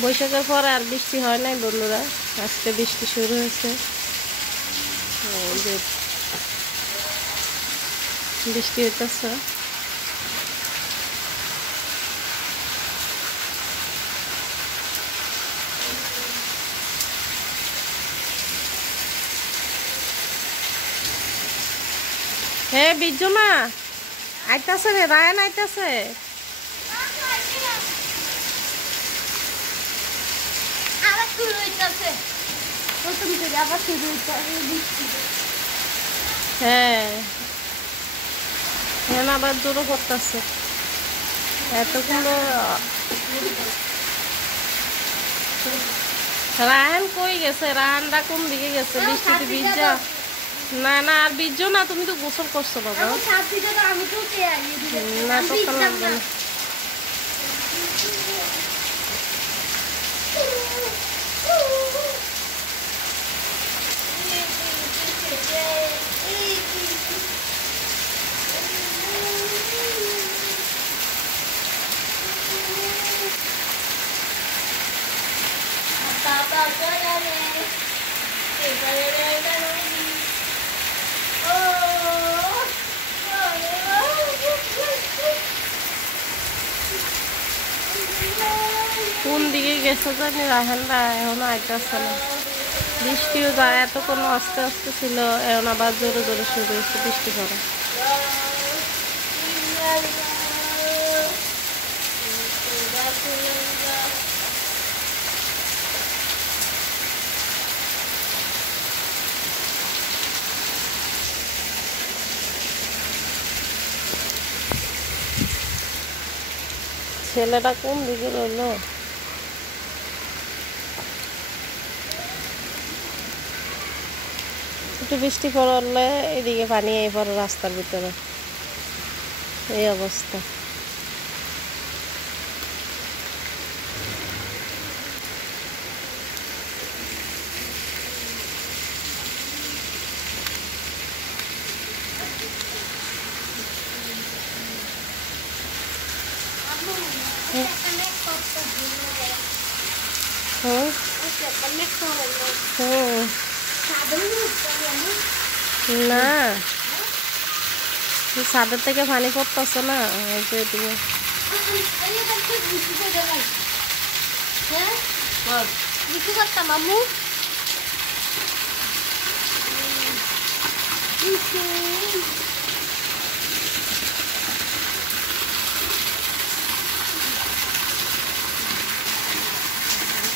বৈশাখের পর আর বৃষ্টি হয় নাই বন্ধুরা, আজকে বৃষ্টি শুরু হয়েছে। বৃষ্টি হইতেছে। হে বিজু মা আইতাছে রে, রায়ন আইতাছে। হ্যাঁ এখন আবার জোরও করতেছে। এতগুলো রায়ন কই গেছে? রায়নরা কোন দিকে গেছে? বৃষ্টিতে ভিজা? না না আর ভিজো না, তুমি তো গোসল করছো বাবা। না তখন লাগবে না। কোন দিকে গেছে জানি রাহেনরা, এখনো আইতেছে না। বৃষ্টিও যায় এতক্ষণ আস্তে আস্তে ছিল, এখন আবার জোরে জোরে শুরু হয়েছে বৃষ্টি পড়া। ছেলেটা কোন দিকে রইলো? একটু বৃষ্টি পড়লে এদিকে পানি এই পড়ে রাস্তার ভিতরে, এই অবস্থা। না ছাদের থেকে পানি পড়তেছে না, এই যে এদিকে। মামু